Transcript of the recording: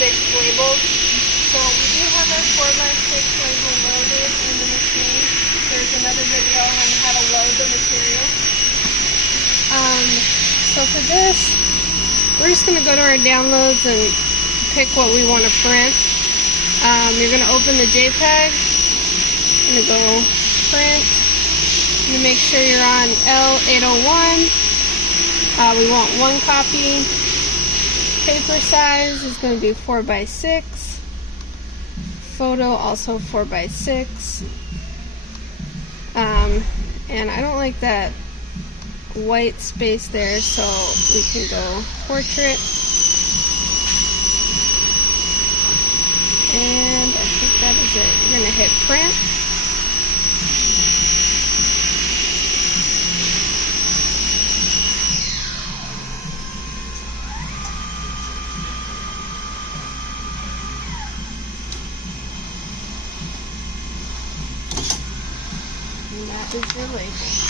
4x6 labeled. So we do have our 4x6 label loaded in the machine. There's another video on how to load the material. So for this, we're just going to go to our downloads and pick what we want to print. You're going to open the JPEG. I'm going to go print. I'm going to make sure you're on L801. We want 1 copy. Paper size is going to be 4x6. Photo also 4x6. And I don't like that white space there, so we can go portrait. And I think that is it. We're going to hit print. And that is your label.